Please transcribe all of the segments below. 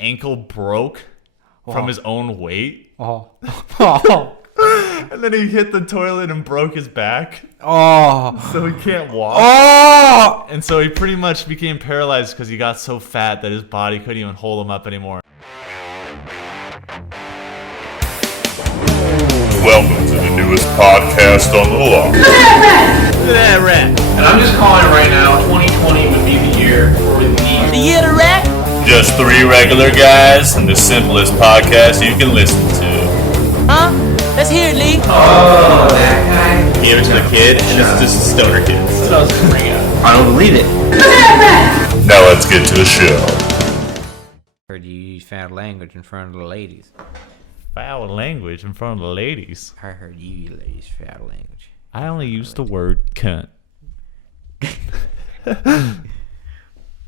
ankle broke from his own weight. Oh. And then he hit the toilet and broke his back. Oh. So he can't walk. Oh. And so he pretty much became paralyzed because he got so fat that his body couldn't even hold him up anymore. Welcome to the newest podcast on the block. And I'm just calling it right now, 2020 would be the year for the year to rat? Just three regular guys and the simplest podcast you can listen to. Huh? Let's hear it, Lee. Oh, that guy. Gave it to the kid, and this is just stoner kids. That's what I was gonna bring up. I don't believe it. Now let's get to the show. Heard you use foul language in front of the ladies. Foul language in front of the ladies. I heard you use foul language. I only used the word cunt.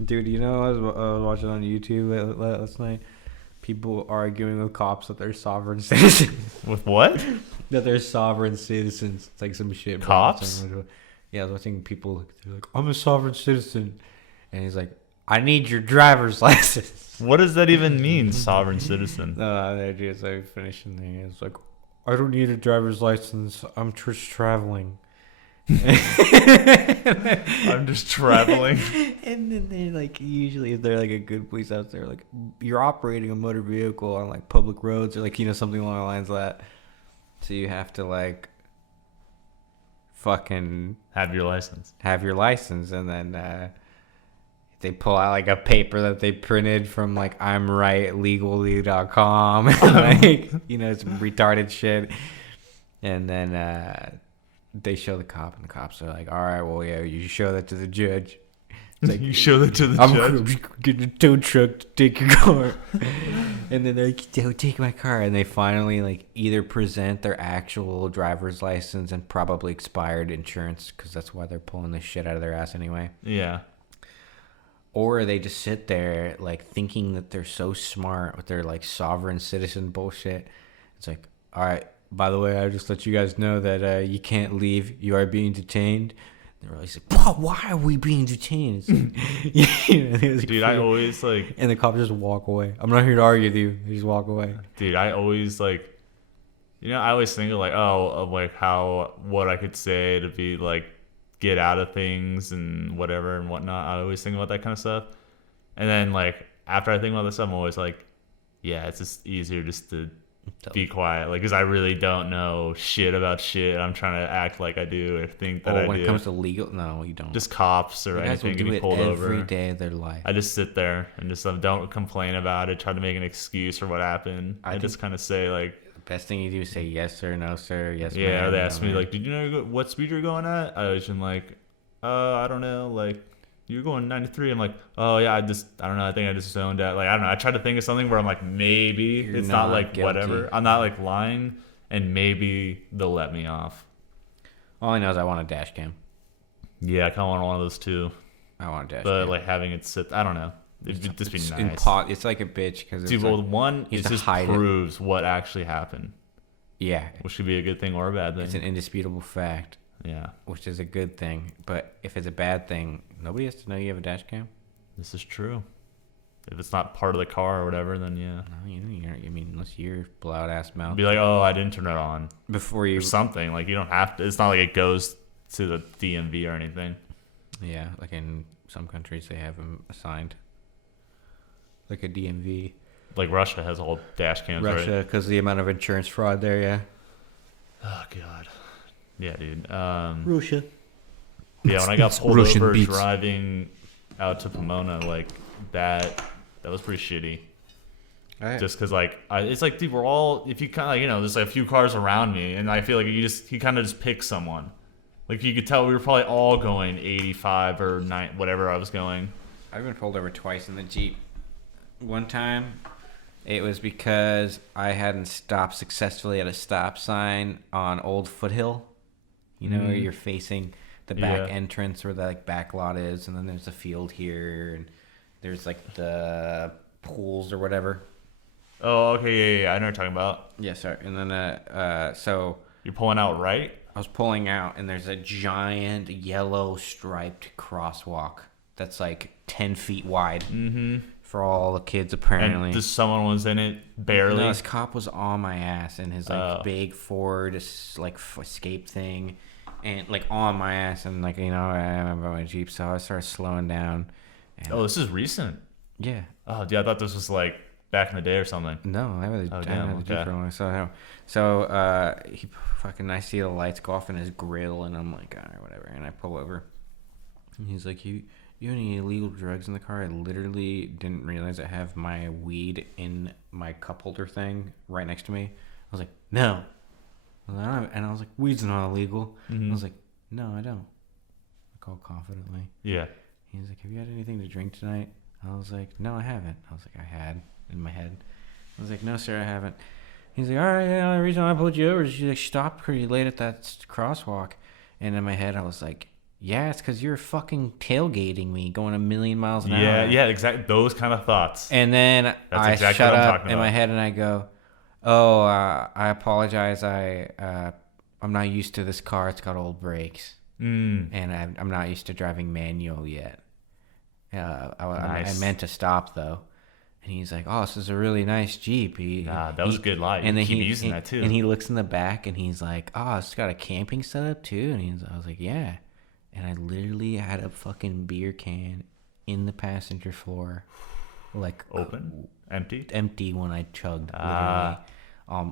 Dude, you know, I was watching on YouTube last night. People arguing with cops that they're sovereign citizens. With what? That they're sovereign citizens. It's like some shit. Cops? Yeah, I was watching people. They're like, I'm a sovereign citizen. And he's like, I need your driver's license. What does that even mean, sovereign citizen? No, they're just like finishing thing. It's like, I don't need a driver's license. I'm just traveling. I'm just traveling. And then they like, usually if they're like a good police officer, like, you're operating a motor vehicle on like public roads or like, you know, something along the lines of that. So you have to like fucking Have your license. have your license. And then they pull out like a paper that they printed from like I'mRightLegally.com. Like, you know, some retarded shit. And then they show the cop, and the cops are like, all right, well, yeah, you show that to the judge. It's like, You show that to the I'm judge. getting a tow truck to take your car. And then they're like, they'll take my car. And they finally like either present their actual driver's license and probably expired insurance, because that's why they're pulling this shit out of their ass anyway. Yeah. Or they just sit there like thinking that they're so smart with their like sovereign citizen bullshit. It's like, all right, by the way, I just let you guys know that you can't leave. You are being detained. And they're always like, why are we being detained? Like, you know, like, Dude, I always like... And the cops just walk away. I'm not here to argue with you. They just walk away. Dude, I always like... You know, I always think of like, of like how... What I could say to be like... Get out of things and whatever and whatnot. I always think about that kind of stuff. And then like... After I think about this stuff, I'm always like... Yeah, it's just easier just to... Be quiet, like, because I really don't know shit about shit. I'm trying to act like I do or think that I do. When it comes to legal, no, you don't. Just cops or anything getting pulled over. Every day of their life. I just sit there and just don't complain about it. Try to make an excuse for what happened. I just kind of say like, the best thing you do is say yes sir, no sir, yes. Yeah, ma'am, or they no, ask me ma'am. like, did you know what speed you're going at? I was like, I don't know, like. You're going 93. I'm like, oh yeah, I don't know. I think I just zoned out. Like, I don't know. I tried to think of something where I'm like, maybe it's not like guilty. Whatever. I'm not like lying, and maybe they'll let me off. All I know is I want a dash cam. Yeah, I kind of want one of those too. I want a dash but cam. like having it sit, I don't know. It'd just be nice. It's like a bitch because dude, well, one it just proves what actually happened. Yeah, which could be a good thing or a bad thing. It's an indisputable fact. Yeah, which is a good thing. But if it's a bad thing, nobody has to know you have a dash cam. This is true. If it's not part of the car or whatever, then yeah. No, I mean, unless you're blowout ass mouth. Be like, oh, I didn't turn it on before you. Or something like you don't have to. It's not like it goes to the DMV or anything. Yeah, like in some countries they have them assigned. Like a DMV. Like Russia has a whole dash cams. Russia, because the amount of insurance fraud there. Yeah. Oh God. Yeah, dude. Russia. Yeah, when I got pulled over driving out to Pomona, like that was pretty shitty. Right. Just because, like, it's like, dude, we're all, if you kind of, like, you know, there's like a few cars around me, and I feel like he kind of just picked someone. Like, you could tell we were probably all going 85 or 90, whatever I was going. I've been pulled over twice in the Jeep. One time, it was because I hadn't stopped successfully at a stop sign on Old Foothill. You know, where you're facing the back entrance where the like back lot is, and then there's a field here, and there's like the pools or whatever. Oh, okay, yeah, I know what you're talking about. Yeah, sorry. And then, so you're pulling out, right? I was pulling out, and there's a giant yellow striped crosswalk that's like 10 feet wide for all the kids apparently. And just someone was in it barely. No, this cop was on my ass in his like big Ford like Escape thing, and like on my ass, and like I remember my Jeep, so I started slowing down. And, this is recent. Yeah. Oh, yeah, I thought this was like back in the day or something. No, I haven't had the Jeep for a long time. He fucking, I see the lights go off in his grill, and I'm like, all right, whatever, and I pull over, and he's like, you have any illegal drugs in the car? I literally didn't realize I have my weed in my cup holder thing right next to me. I was like, no. And I was like, weed's not illegal. Mm-hmm. I was like, no, I don't. I called confidently. Yeah. He was like, have you had anything to drink tonight? I was like, no, I haven't. I was like, I had in my head. I was like, no, sir, I haven't. He's like, all right, yeah, the reason I pulled you over is you like stopped pretty late at that crosswalk. And in my head, I was like, yeah, it's because you're fucking tailgating me going a million miles an hour. Yeah, exactly. Those kind of thoughts. And then I shut up in my head and I go, I apologize. I'm not used to this car. It's got old brakes. And I'm not used to driving manual yet. I meant to stop, though. And he's like, this is a really nice Jeep. That was a good lie. And then keep using that, too. And he looks in the back and he's like, it's got a camping setup, too? And I was like, yeah. And I literally had a fucking beer can in the passenger floor, like open, empty when I chugged. Literally.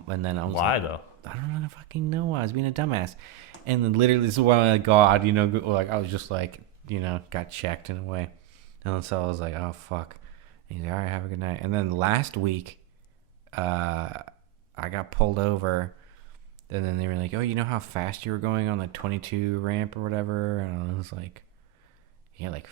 And then I was why like, though? I don't fucking know. I was being a dumbass. And then literally, this is why God, like I was just like, got checked in a way. And then so I was like, oh fuck. And he's like, all right, have a good night. And then last week, I got pulled over. And then they were like, you know how fast you were going on the 22 ramp or whatever? And I was like, yeah, like,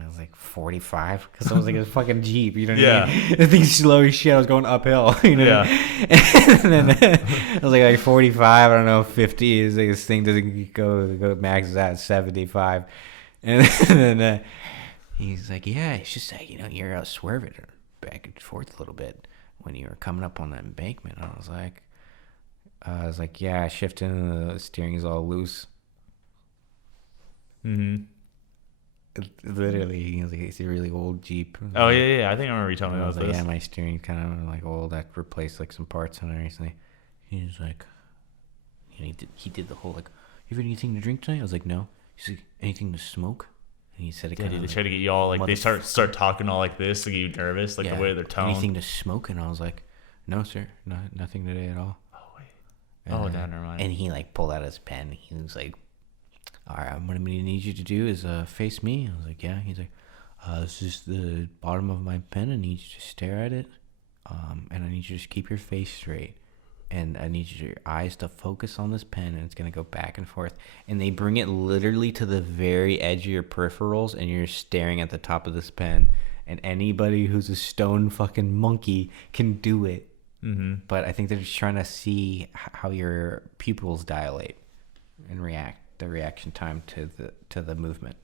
I was like 45 because I was like a fucking Jeep, you know what I mean? The thing's slow as shit. I was going uphill, Yeah. And then I was like 45, I don't know, 50. It's like this thing doesn't go maxes out at 75. And then he's like, yeah, it's just like, you're swerving back and forth a little bit when you were coming up on that embankment. And I was like, yeah, shifting, the steering is all loose. Mm-hmm. Literally, he was like, it's a really old Jeep. Oh, yeah. I think I remember you telling me about this. Yeah, my steering's kind of like old. I replaced like some parts on it recently. He was like, he did the whole like, you have anything to drink tonight? I was like, no. He's like, anything to smoke? And he said it kind of they try to get you all like, they start talking all like this to get you nervous, like the way their tone. Anything to smoke? And I was like, no, sir, nothing today at all. Never mind. And he like pulled out his pen. He was like, all right, what I'm gonna need you to do is face me. I was like, yeah. He's like, this is the bottom of my pen. I need you to stare at it, and I need you to just keep your face straight, and I need your eyes to focus on this pen, and it's gonna go back and forth. And they bring it literally to the very edge of your peripherals, and you're staring at the top of this pen. And anybody who's a stone fucking monkey can do it. Mm-hmm. But I think they're just trying to see how your pupils dilate and the reaction time to the movement.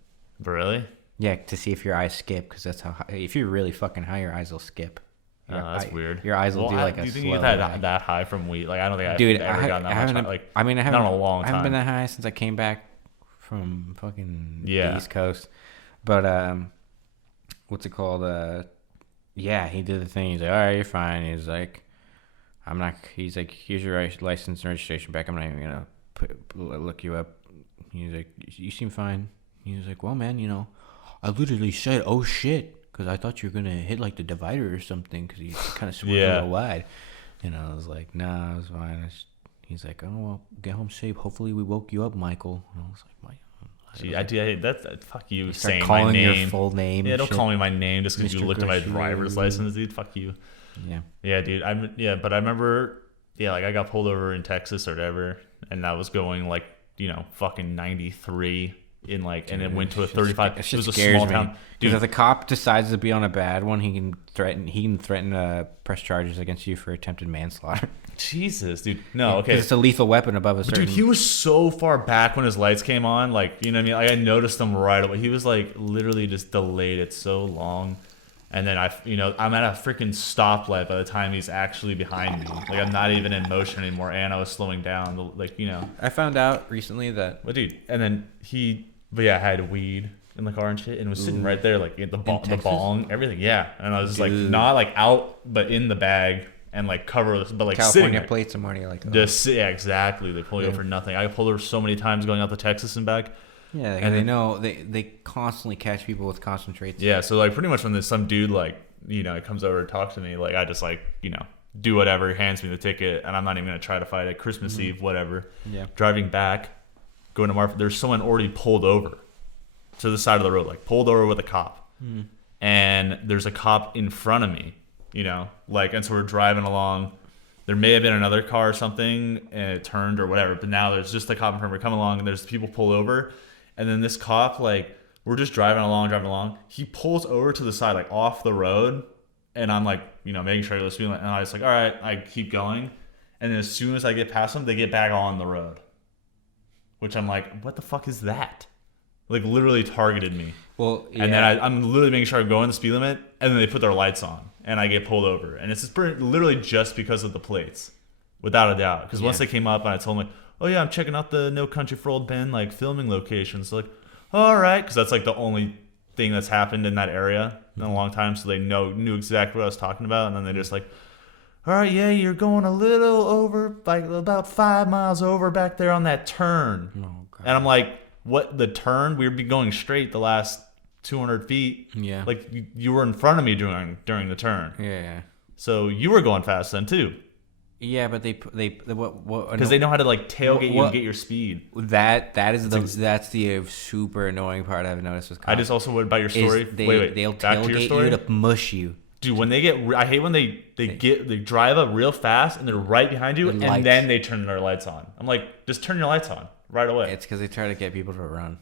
Really? Yeah, to see if your eyes skip, because that's how high, if you're really fucking high, your eyes will skip. That's weird. Your eyes will do like a slow. Do you think you've had that high from weed? Like I don't think I've ever gotten that much high. Like I mean, I haven't not in a long time. I haven't been that high since I came back from fucking the East Coast. But what's it called? Yeah, he did the thing. He's like, all right, you're fine. He's like, I'm not. He's like, here's your license and registration back. I'm not even gonna look you up. He's like, you seem fine. He was like, well, man, I literally said, oh shit, because I thought you were gonna hit like the divider or something, because he kind of swerved a little wide. And I was like, nah, I was fine. He's like, oh well, get home safe. Hopefully we woke you up, Michael. And I was like, Gee, that's fuck you saying calling my name. Your full name. Yeah, don't call me my name just because you looked at my driver's license, dude. Fuck you. Yeah, dude. But I remember, like I got pulled over in Texas or whatever, and I was going like, fucking 93 in like, and it went to a 35. It was a small town. Dude, if the cop decides to be on a bad one, he can threaten to press charges against you for attempted manslaughter. Jesus, dude. No, okay. It's a lethal weapon above a certain. Dude, he was so far back when his lights came on, like, you know what I mean? Like, I noticed them right away. He was like literally just delayed it so long. And then I'm at a freaking stoplight by the time he's actually behind me. Like, I'm not even in motion anymore, and I was slowing down. Like, I found out recently that. Well, dude, and then he had weed in the car and shit, and it was sitting right there, like the Texas? bong, everything. Yeah, and I was just like Dude. not like out, but in the bag and like cover, but like sitting California there. plates some money like that. Just yeah, exactly. They pull you over for nothing. I pulled over so many times going out to Texas and back. Yeah, and they know they constantly catch people with concentrates. Yeah, so like pretty much when there's some dude like comes over to talk to me, like I just like do whatever, he hands me the ticket, and I'm not even gonna try to fight it. Christmas Eve, whatever. Yeah. Driving back, going to Marfa, there's someone already pulled over to the side of the road, like pulled over with a cop, and there's a cop in front of me, like, and so we're driving along. There may have been another car or something, and it turned or whatever, but now there's just a cop in front of me coming along, and there's people pulled over, and then this cop, like, we're just driving along. He pulls over to the side, like off the road, and I'm like, making sure I go speed limit, and I was like, all right, I keep going, and then as soon as I get past them, they get back on the road, which I'm like, what the fuck is that? Like literally targeted me. Well, yeah. And then I'm literally making sure I'm going the speed limit, and then they put their lights on, and I get pulled over, and it's just literally just because of the plates, without a doubt. Because once they came up and I told them like, oh yeah, I'm checking out the No Country for Old Men like filming locations. So like, all right, because that's like the only thing that's happened in that area in a long time, so they knew exactly what I was talking about, and then they just like, all right, yeah, you're going a little over, like about 5 miles over back there on that turn. Oh, God. And I'm like, what, the turn? We'd be going straight the last 200 feet. Yeah. Like you were in front of me during the turn. Yeah. So you were going fast then too. Yeah, but they what Because they know how to like tailgate you and get your speed. That's the super annoying part I've noticed with cops. I just also would about your story. They'll back to your tailgate story. you to mush you. Dude, when I hate when they drive up real fast and they're right behind you, and then they turn their lights on. I'm like, just turn your lights on right away. It's because they try to get people to run.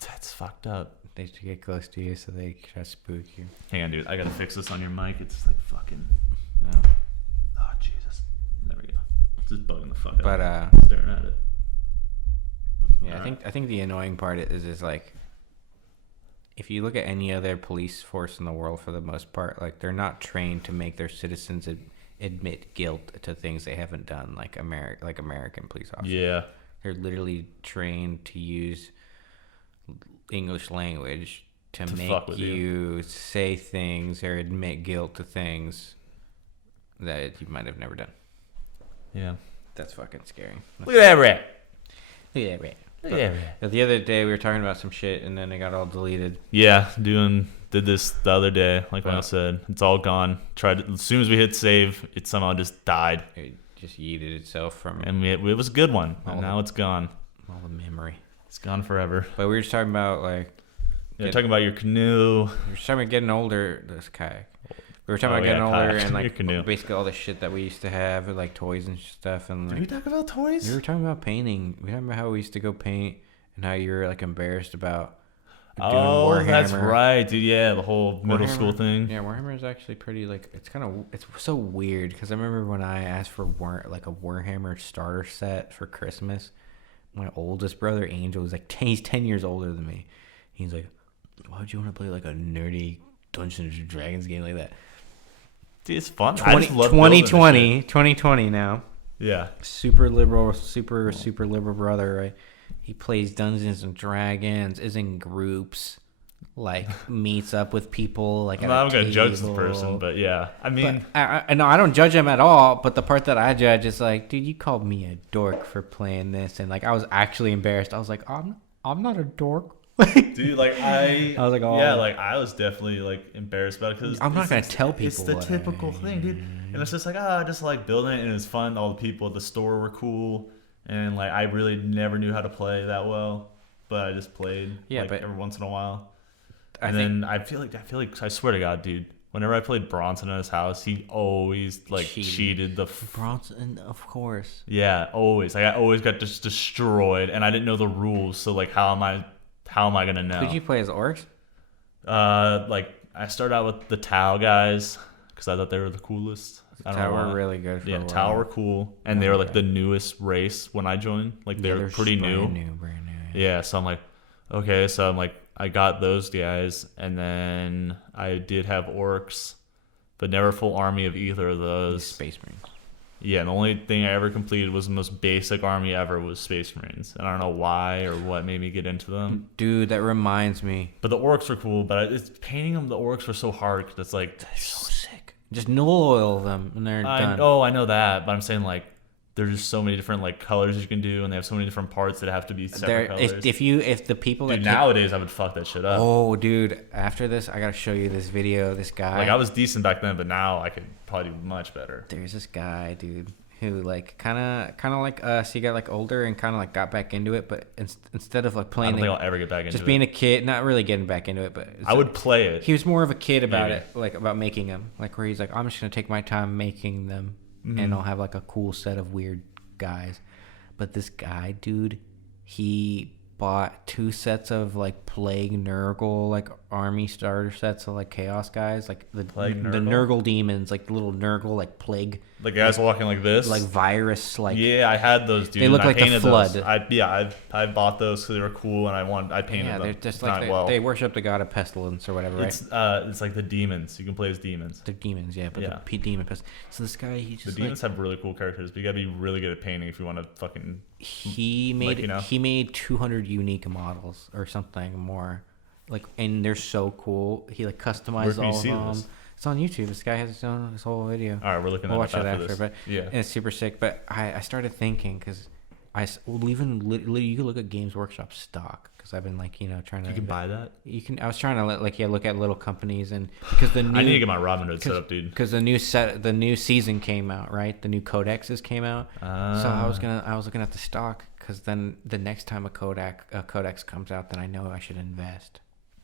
That's fucked up. They should get close to you so they try to spook you. Hang on, dude. I gotta fix this on your mic. It's like fucking. No. Oh Jesus. There we go. It's just bugging the fuck out. But staring at it. Yeah, I think the annoying part is like, if you look at any other police force in the world, for the most part, like they're not trained to make their citizens admit guilt to things they haven't done, like American police officers. Yeah. They're literally trained to use English language to make you say things or admit guilt to things that you might have never done. Yeah. That's fucking scary. Look at that rat. Look at that rat. Yeah. The other day we were talking about some shit and then it got all deleted. Yeah, did this the other day, like when I said. It's all gone. As soon as we hit save, it somehow just died. It just yeeted itself from... And it was a good one. And now it's gone. All the memory. It's gone forever. But we were just talking about like... Yeah, talking about your canoe. We were talking about getting older. This kayak. We were talking about getting older and like basically all the shit that we used to have, like toys and stuff. And like, did we talk about toys? We were talking about painting. We were talking about how we used to go paint and how you were like embarrassed about doing Warhammer. That's right, dude. Yeah, the whole middle school thing. Yeah, Warhammer is actually pretty like it's so weird because I remember when I asked for like a Warhammer starter set for Christmas. My oldest brother Angel was like he's 10 years older than me. He's like, why would you want to play like a nerdy Dungeons and Dragons game like that? Dude, it's fun. 2020 now. Yeah. Super liberal brother, right? He plays Dungeons and Dragons, is in groups, like meets up with people. Like I'm not gonna judge this person, but yeah, I mean, no, I don't judge him at all. But the part that I judge is like, dude, you called me a dork for playing this, and like I was actually embarrassed. I was like, I'm not a dork. Dude, like I was like, oh yeah, like I was definitely like embarrassed about it because I'm not gonna tell people. It's the typical thing, dude. And it's just like, I just like building it, and it's fun. All the people at the store were cool, and like I really never knew how to play that well, but I just played but every once in a while. And I feel like I swear to God, dude. Whenever I played Bronson at his house, he always like cheated the Bronson, of course. Yeah, always. Like I always got just destroyed, and I didn't know the rules. So like, how am I gonna know? Did you play as orcs? Like I started out with the Tau guys because I thought they were the coolest. Tau were really good. Yeah, Tau were cool, and they were like the newest race when I joined. Like they're pretty new. Brand new. Yeah, so I'm like, okay, so I'm like, I got those guys, and then I did have orcs, but never full army of either of those. Space Marines. Yeah, and the only thing I ever completed was the most basic army ever was Space Marines. And I don't know why or what made me get into them. Dude, that reminds me. But the orcs were cool, but it's painting them. The orcs were so hard because it's like They're so sick. Just null oil them and they're done. I know that, but I'm saying like there's just so many different like colors you can do, and they have so many different parts that have to be separate colors. If the people dude, that nowadays I would fuck that shit up. Oh, dude! After this, I gotta show you this video. This guy. Like I was decent back then, but now I could probably do much better. There's this guy, dude, who like kind of like us. He got like older and kind of like got back into it, but instead of like I playing, don't think I'll ever get back into it. just being a kid, not really getting back into it, but I would play it. He was more of a kid about Maybe. it, like about making them, like where he's like, I'm just gonna take my time making them, and I'll have like a cool set of weird guys. But this guy, dude, he bought 2 sets of like Plague Nurgle like army starter sets of like chaos guys, like the Nurgle demons, like the little Nurgle like plague, the guys walking like this, like virus, like yeah, I had those, dude. They look and like I painted the Flood. Those. I bought those because they were cool, and I painted yeah, them. they're just Not like they worship the god of pestilence or whatever, right? It's like the demons. You can play as demons. They're demons, yeah, but Yeah. the demon pest. So this guy, he The just demons have really cool characters, but you gotta be really good at painting if you want to fucking. he made you know? he made 200 unique models or something more, like, and they're so cool. He like Where customized can you all of see them. this? It's on YouTube. This guy has his own his whole video. All right, we're looking We'll at watch it after after, this. but Yeah. and it's super sick. But I started thinking because well, even literally you can look at Games Workshop stock because I've been like trying to. You can buy that. You can. I was trying to look at little companies and because the new, I need to get my Robin Hood set up, dude. because the new season came out, right? The new codexes came out. So I was looking at the stock because then the next time a codex comes out, then I know I should invest,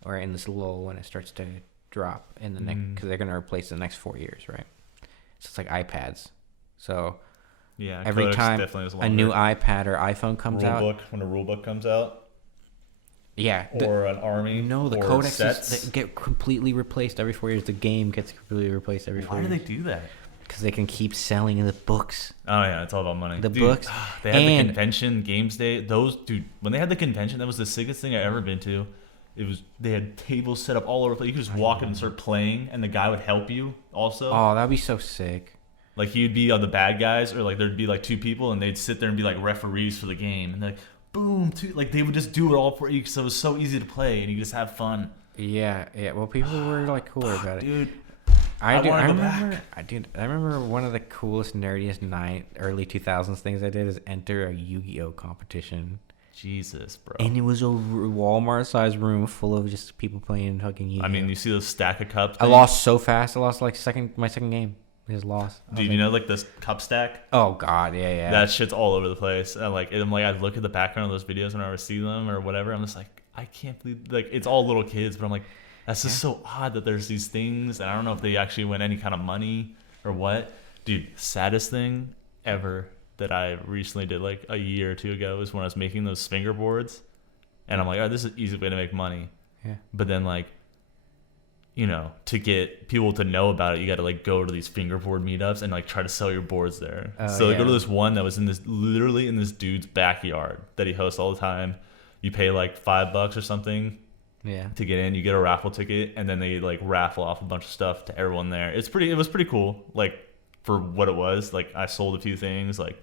or in this lull when it starts to drop in the next, because they're gonna replace the next 4 years, right? So it's like iPads. So Yeah, every Codex time definitely is a new longer. iPad or iPhone comes rule out, book when a rule book comes out, yeah, or an army. no, the or codexes sets. they get completely replaced every 4 years. The game gets completely replaced every 4 Why do years. they do that? Because they can keep selling the books. Oh yeah, it's all about money. The Dude, books, They had the and- convention, games day. Those dude, when they had the convention, that was the sickest thing I ever been to. It was they had tables set up all over the place. You could just walk in and start playing, and the guy would help you also. Oh, that'd be so sick. Like he'd be on the bad guys, or like there'd be like 2 people, and they'd sit there and be like referees for the game, and they're like, boom, like they would just do it all for you because it was so easy to play, and you just have fun. Yeah. Well, people were like cooler about it. Dude, I wanna go remember one of the coolest, nerdiest early 2000s things I did is enter a Yu-Gi-Oh competition, Jesus, bro. and it was a Walmart-sized room full of just people playing fucking Yu-Gi-Oh. I mean, you see those stack of cups. I things? lost so fast. I lost like my second game. I just lost. I was Dude, like, you know like this cup stack? Oh God, yeah. That shit's all over the place. And I look at the background of those videos whenever I see them or whatever. I'm just like, I can't believe like it's all little kids, but I'm like, that's just so odd that there's these things, and I don't know if they actually win any kind of money or what. Dude, saddest thing ever that I recently did like a year or 2 ago is when I was making those fingerboards, and I'm like, oh, this is an easy way to make money. Yeah. But then like, to get people to know about it, you got to like go to these fingerboard meetups and like try to sell your boards there. So I go to this one that was literally in this dude's backyard that he hosts all the time. You pay like $5 or something Yeah. to get in. You get a raffle ticket, and then they like raffle off a bunch of stuff to everyone there. It was pretty cool. Like for what it was, like I sold a few things, like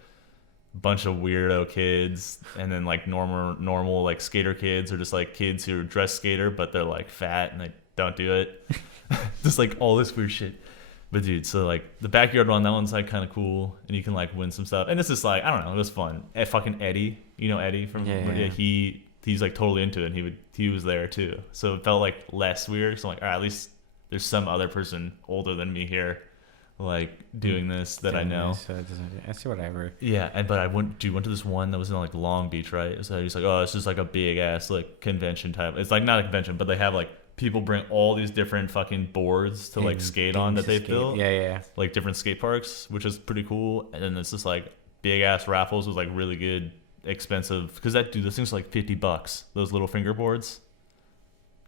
a bunch of weirdo kids, and then like normal like skater kids, or just like kids who are dressed skater but they're like fat and they don't do it. Just like all this weird shit. But dude, so like the backyard one, that one's like kind of cool, and you can like win some stuff. And it's just like, I don't know, it was fun. Fucking Eddie, Eddie from Yeah. He's like totally into it, and he was there too. So it felt like less weird. So I'm like, all right, at least there's some other person older than me here, like doing this that I know. So it doesn't. It's whatever. Yeah, but I went to this one that was in like Long Beach, right? So he's like, oh, it's just like a big ass like convention type. It's like not a convention, but they have like people bring all these different fucking boards to like skate on that they built. Yeah. Like different skate parks, which is pretty cool. And then it's just like big ass raffles with like really good, expensive, because those things are like $50. Those little fingerboards,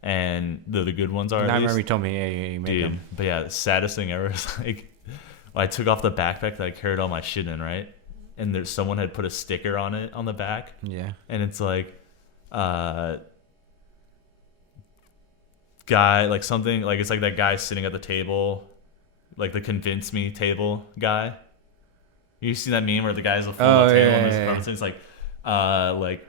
and the good ones are. I at remember least. you told me, yeah, you made Dude, them. but yeah, the saddest thing ever is like I took off the backpack that I carried all my shit in, right? And someone had put a sticker on it on the back, Yeah. and it's like, guy, like something like it's like that guy sitting at the table, like the convince me table guy. You see that meme where the guy's on the table and yeah. and it's like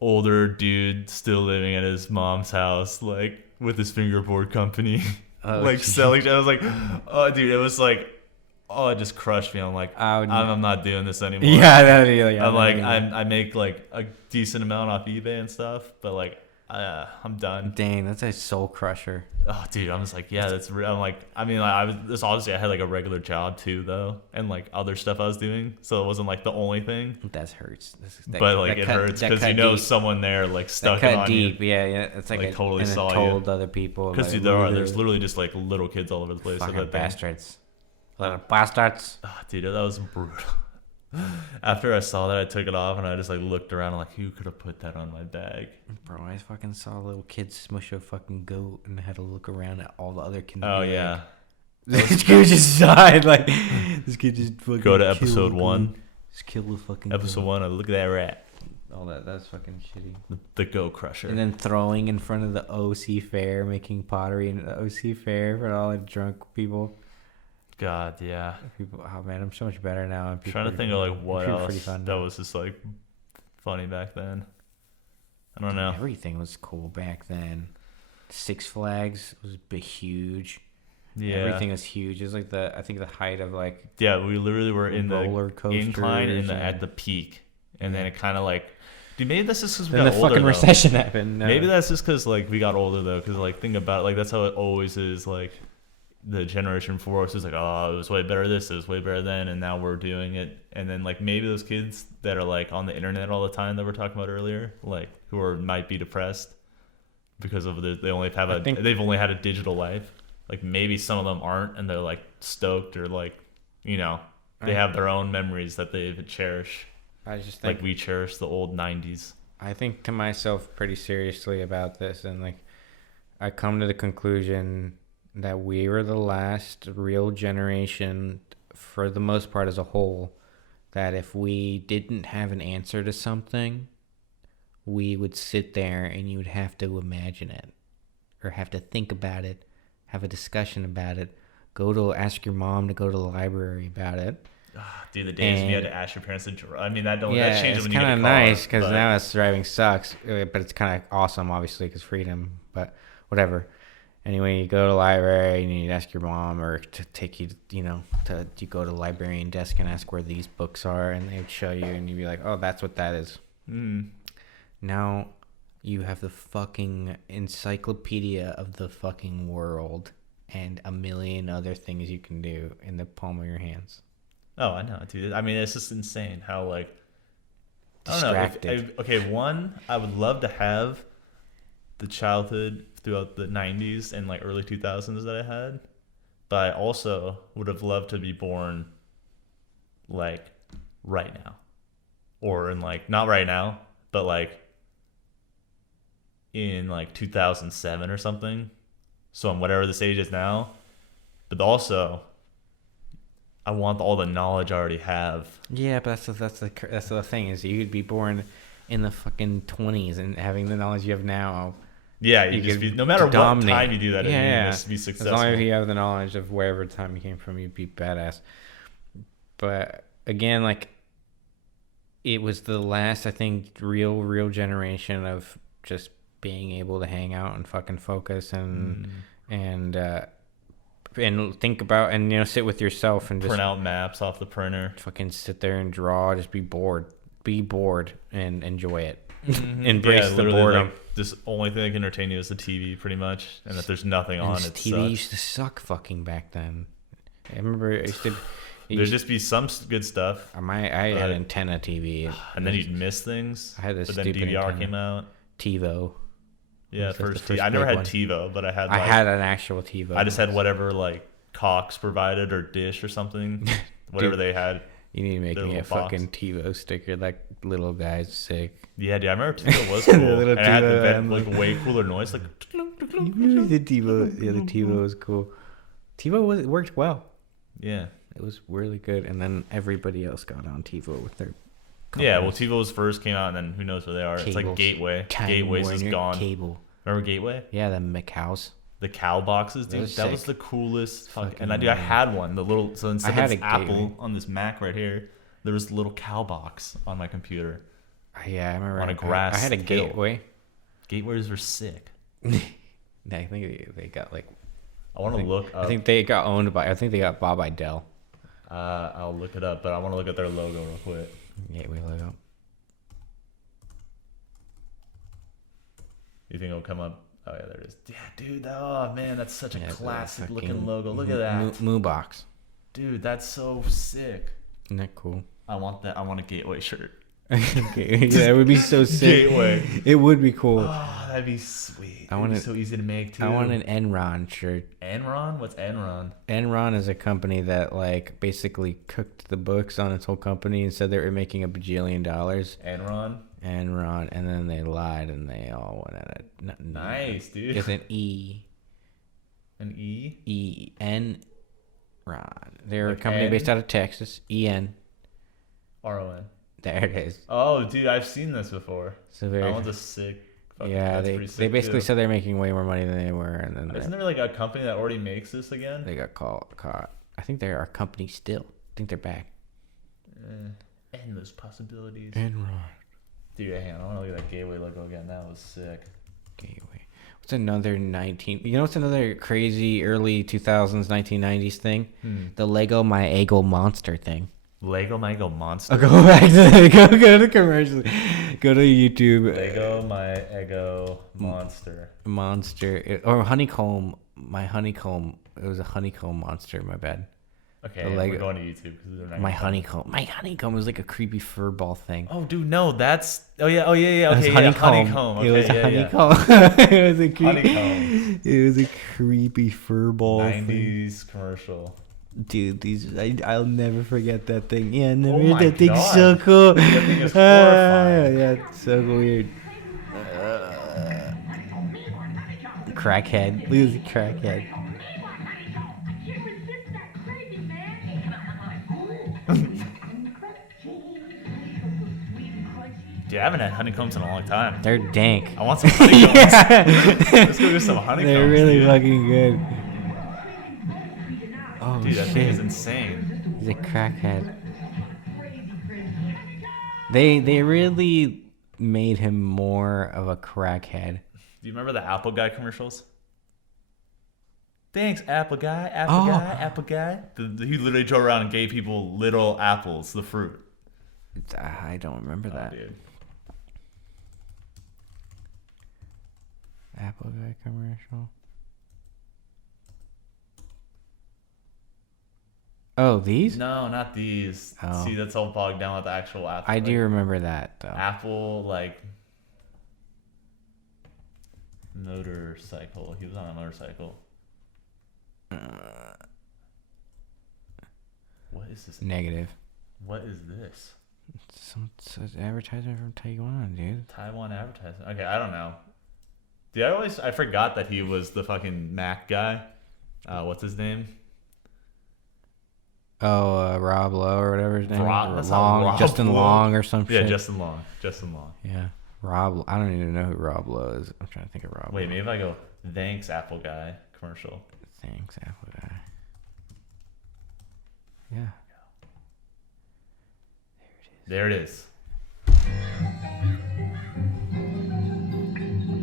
older dude still living at his mom's house, like with his fingerboard company, like selling. I was like, oh, dude, it was like, oh, it just crushed me. I'm like, I'm not doing this anymore. I'm like, I make like a decent amount off eBay and stuff, but like, I'm done. Dang, that's a soul crusher. Oh, dude, I'm just like, yeah, that's real. I'm like, I mean, like, obviously I had like a regular job too, though, and like other stuff I was doing, so it wasn't like the only thing. That hurts. But like it hurts because you know someone there like stuck it on deep. you. Yeah. It's like totally saw you. Told other people. Because like, there's literally just like little kids all over the place. Fucking bastards. Little bastards. Oh, dude, that was brutal. After I saw that, I took it off and I just like looked around. I'm like, who could have put that on my bag? Bro, I fucking saw little kids smush a fucking goat and I had to look around at all the other kids. Oh yeah. This kid just died. Like this kid just fucking go to episode 1. Just kill the fucking episode goat. 1. Look at that rat. All that's fucking shitty. The goat crusher. And then throwing in front of the OC fair, making pottery in the OC fair for all the drunk people. God, yeah. People, oh man, I'm so much better now. I'm trying to think of like what else that was just like funny back then. I don't know. Everything was cool back then. Six Flags was huge. Yeah, everything was huge. It was like I think the height of like. Yeah, we literally were in the incline at the peak, and then it kind of like. Dude, maybe that's just because we got older. Then the fucking recession happened. No. Maybe that's just because like we got older though, because like think about it, like that's how it always is. Like the generation before us is like, oh, it was way better this, it was way better then, and now we're doing it. And then like maybe those kids that are like on the internet all the time that we're talking about earlier, like who might be depressed because of they've only had a digital life. Like maybe some of them aren't, and they're like stoked or like, you know, they have their own memories that they cherish. I just think like we cherish the old 90s. I think to myself pretty seriously about this, and like I come to the conclusion that we were the last real generation, for the most part as a whole, that if we didn't have an answer to something, we would sit there and you would have to imagine it or have to think about it, have a discussion about it, ask your mom to go to the library about it. Dude, the days you had to ask your parents to drive. I mean, that changes when you get a car. It's kind of nice because now it's driving sucks, but it's kind of awesome, obviously, because freedom, but whatever. Anyway, you go to the library and you ask your mom or to take you, you go to the librarian desk and ask where these books are, and they would show you, and you'd be like, oh, that's what that is. Now you have the fucking encyclopedia of the fucking world and a million other things you can do in the palm of your hands. Oh, I know, dude. I mean, it's just insane how, like, distracted. I would love to have the childhood throughout the 90s and like early 2000s that I had, but I also would have loved to be born like right now, or in like not right now, but like in like 2007 or something, so I'm whatever this age is now, but also I want all the knowledge I already have. Yeah, but that's the thing is you could be born in the fucking 20s and having the knowledge you have now. Yeah, you just be, no matter what time you do that, you just be successful. As long as you have the knowledge of wherever time you came from, you'd be badass. But again, like, it was the last, I think, real generation of just being able to hang out and fucking focus and think about and sit with yourself and just print out maps off the printer. Fucking sit there and draw. Just be bored and enjoy it. Embrace the boredom. Like, this only thing that can entertain you is the TV, pretty much, and if there's nothing on it, TV sucks. Used to suck fucking back then. I remember it used to. There'd just be some good stuff. I had antenna TV, and then you'd miss things. I had this. But then DVR antenna. Came out. TiVo. Yeah, first I never had TiVo, but I had. I had an actual TiVo. I just had whatever like Cox provided or Dish or something, whatever they had. You need to make me a fucking TiVo sticker. That little guy's sick. Yeah, dude, I remember TiVo was cool. And it had the way cooler noise. Like the TiVo was cool. TiVo worked well. Yeah, it was really good. And then everybody else got on TiVo with their. Companies. Yeah, well, TiVo's first came out, and then who knows where they are. Cables. It's like Gateway. Gateway's is gone. Cable. Remember Gateway? Yeah, the McHouse. The cow boxes, dude. Those are That was sick. the coolest. Fucking And I had one. The little. So instead had of a Apple Gateway. on this Mac right here, there was a little cow box on my computer. Yeah, I remember. On a I grass had a hill. Gateway. Gateways were sick. I think they got like. I want to look up. I think they got owned by. I think they got bought by Dell. I'll look it up, but I want to look at their logo real quick. Gateway logo. You think it'll come up? Oh yeah, there it is. Yeah, dude. Oh man, that's such a Yeah, classic fucking looking logo. Look at that, Moo box. dude. That's so sick. Isn't that cool? I want that. I want a Gateway shirt. Okay, yeah, it would be so sick. Gateway. It would be cool. Oh, that'd be sweet. I It'd want be it- so easy to make too. I want an Enron shirt. Enron. What's Enron? Enron is a company that like basically cooked the books on its whole company and said they were making $1 bajillion. Enron. Enron, and then they lied and they all went at it. Nice, dude. It's an E. An E. E N. Ron. They're a Like company N? based out of Texas. EN. R-O-N. There it is. Oh, dude, I've seen this before. So That very. one's a sick. Fucking, Yeah, that's they pretty sick they basically too. said they're making way more money than they were, and then Isn't there like a company that already makes this again? they got caught. I think they're our company still. I think they're back. Endless possibilities. Enron. Dude, hang on. I want to look at that Gateway logo again. That was sick. Gateway. What's another 19? You know what's another crazy early 2000s 1990s thing? The Lego My Eggo Monster thing. Lego Mango Monster. I'll go back to go to commercials. Go to YouTube. Lego My Eggo Monster. Or honeycomb. My honeycomb. It was a honeycomb monster. My bad. Okay, The we're Lego- going to YouTube because they're not. My gonna- honeycomb. My honeycomb was like a creepy fur ball thing. Oh, dude, no, that's. Oh yeah. It was Okay, yeah, honeycomb. Okay, It was yeah, a yeah. honeycomb. It was a Honeycomb. It was a creepy fur ball thing. 90s commercial. Dude, I'll never forget that thing. Yeah, never. Oh my that thing's God. so cool. That thing is horrifying. Yeah, it's so weird. Crackhead. Look at the crackhead. Dude, I haven't had honeycombs in a long time. They're dank. I want some honeycombs. Let's go get some honeycombs. They're really dude. fucking good. Oh Dude, that thing is shit! insane. He's a crackhead. They really made him more of a crackhead. Do you remember the Apple Guy commercials? Thanks, Apple Guy, Oh. Apple Guy. He literally drove around and gave people little apples, the fruit. I don't remember Oh, that. dude. Apple Guy commercial. Oh, these? No, not these. Oh. See, that's all bogged down with the actual Apple. I do like, remember that though. Apple, like, motorcycle. He was on a motorcycle. What is this? Negative. What is this? Some advertisement from Taiwan, dude. Taiwan advertising. Okay, I don't know. Dude, I forgot that he was the fucking Mac guy. What's his name? Oh, Rob Lowe or whatever his name Rob- is. that's not Long, Rob Justin Lowe. Long or some Yeah, shit. Justin Long. Justin Long. Yeah, Rob. I don't even know who Rob Lowe is. I'm trying to think of Rob. Wait, Lowe. maybe if I go, thanks, Apple Guy commercial. Thanks, Apple Guy. Yeah. There it is.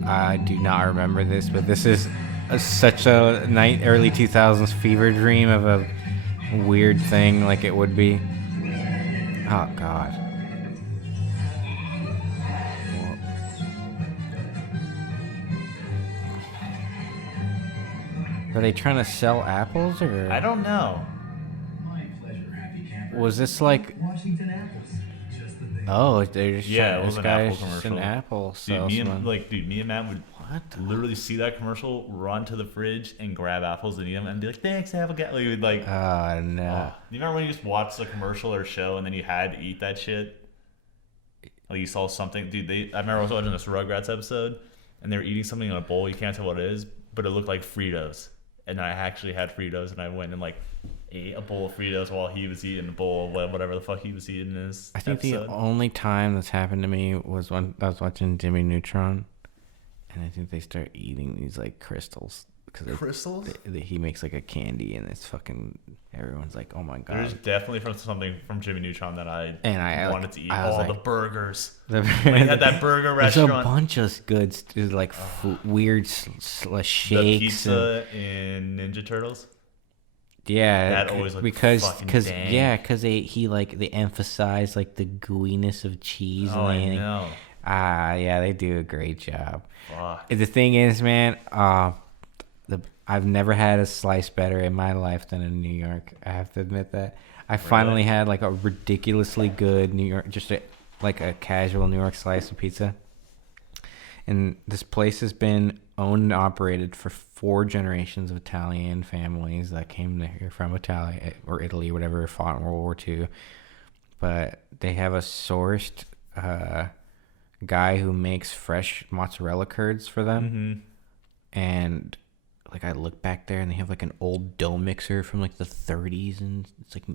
I do not remember this, but this is such a early 2000s fever dream of a weird thing like it would be. Oh, God. Are they trying to sell apples, or I don't know. was this Washington apples. Just the thing. Oh, they're just Yeah, trying, it was this an guy's Apple just an commercial. apple Dude, salesman. me and Matt would literally see that commercial, run to the fridge and grab apples and eat them, and be like, "Thanks, Apple Guy." Like, we'd like, Oh no! you remember when you just watched a commercial or show and then you had to eat that shit? Like you saw something, dude. I remember I was watching this Rugrats episode, and they were eating something in a bowl. You can't tell what it is, but it looked like Fritos. And I actually had Fritos, and I went and like ate a bowl of Fritos while he was eating a bowl of whatever the fuck he was eating in his I think episode. the only time this happened to me was when I was watching Jimmy Neutron, and I think they start eating these like crystals Crystals? He makes like a candy, and it's fucking. Everyone's like, "Oh my There's god!" definitely from something from Jimmy Neutron that I wanted to eat. I was All like, the burgers. The, When he had that burger there's a restaurant. bunch of good, like weird shakes. The pizza in Ninja Turtles. Yeah, That always looked because fucking dang. they emphasize like the gooiness of cheese. Oh, and I everything. know. Yeah, they do a great job. Fuck. The thing is, man, I've never had a slice better in my life than in New York. I have to admit that. I finally had like a ridiculously good New York, like a casual New York slice of pizza. And this place has been owned and operated for 4 generations of Italian families that came here from Italy or Italy, whatever, fought in World War II. But they have a sourced guy who makes fresh mozzarella curds for them. Mm-hmm. And like I look back there and they have like an old dough mixer from like the 30s, and it's like,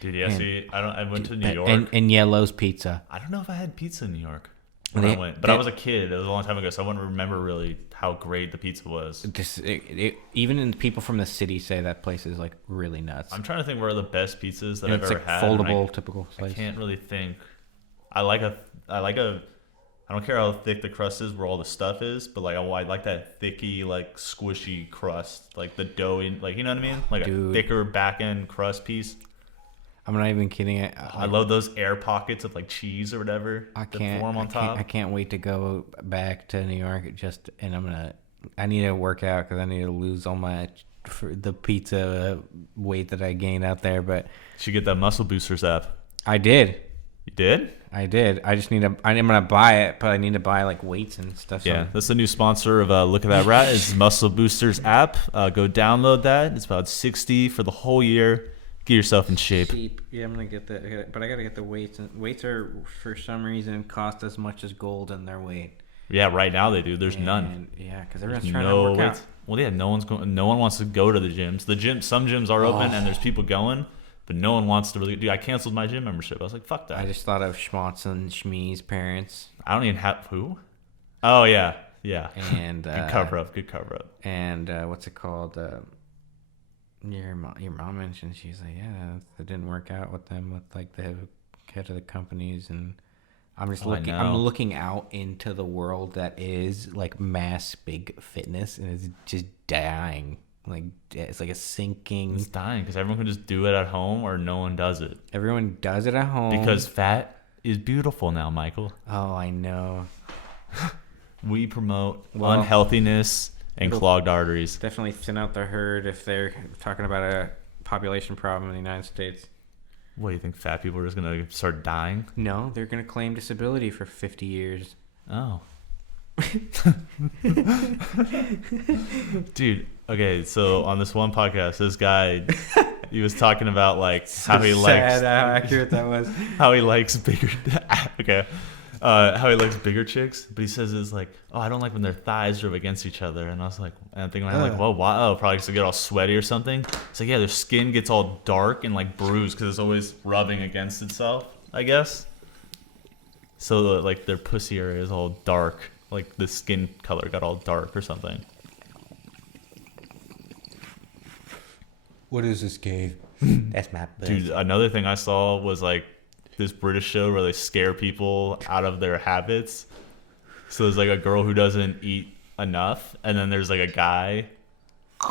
Dude, yeah, see, I went to New York. And Yellow's Pizza. I don't know if I had pizza in New York when I went, but I was a kid. It was a long time ago, so I wouldn't remember really how great the pizza was. Even people from the city say that place is like really nuts. I'm trying to think where are the best pizzas that I've it's ever like had. Foldable, typical slice. I can't really think. I don't care how thick the crust is, where all the stuff is, but like I like that thicky, like squishy crust, like the dough in, like, you know what I mean, like a thicker back end crust piece. I'm not even kidding. I love those air pockets of like cheese or whatever. I can't wait to go back to New York. I need to work out because I need to lose all the pizza weight that I gained out there. But you should get that Muscle Boosters app. I did. You did? I did. I just I'm gonna buy it, but I need to buy like weights and stuff. Yeah, that's the new sponsor of Look at That Rat. Is Muscle Boosters app. Go download that. It's about $60 for the whole year. Get yourself in shape. Cheap. Yeah, I'm gonna get that, but I gotta get the weights. And weights are for some reason cost as much as gold in their weight. Yeah, right now they do. There's none. Yeah, because everyone's trying to work out. Well, yeah, no one wants to go to the gyms. Some gyms are open and there's people going, but no one wants to really. Dude, I canceled my gym membership. I was like, fuck that. I just thought of Schmaltz and Shmee's parents. I don't even have who. Oh yeah. And good cover up. And what's it called? Your mom mentioned, she's like, yeah, it didn't work out with them, with like the head of the companies, and I'm just looking. I'm looking out into the world that is like mass big fitness, and it's just dying. Like it's like a sinking. It's dying because everyone can just do it at home, or no one does it. Everyone does it at home because fat is beautiful now, Michael. Oh, I know. We promote unhealthiness and clogged arteries. Definitely thin out the herd if they're talking about a population problem in the United States. What, do you think fat people are just going to start dying? No, they're going to claim disability for 50 years. Oh. Dude, okay, so on this one podcast, this guy, he was talking about like how he likes... Sad how accurate that was. How he likes bigger... Okay. How he likes bigger chicks, but he says it's like, oh, I don't like when their thighs rub against each other. And I was like, and I'm thinking, like, well, why? Oh, probably because they get all sweaty or something. It's like, yeah, their skin gets all dark and like bruised because it's always rubbing against itself, I guess. So like their pussy area is all dark, like the skin color got all dark or something. What is this, Gabe? That's my best. Dude, another thing I saw was like this British show where they scare people out of their habits. So there's like a girl who doesn't eat enough, and then there's like a guy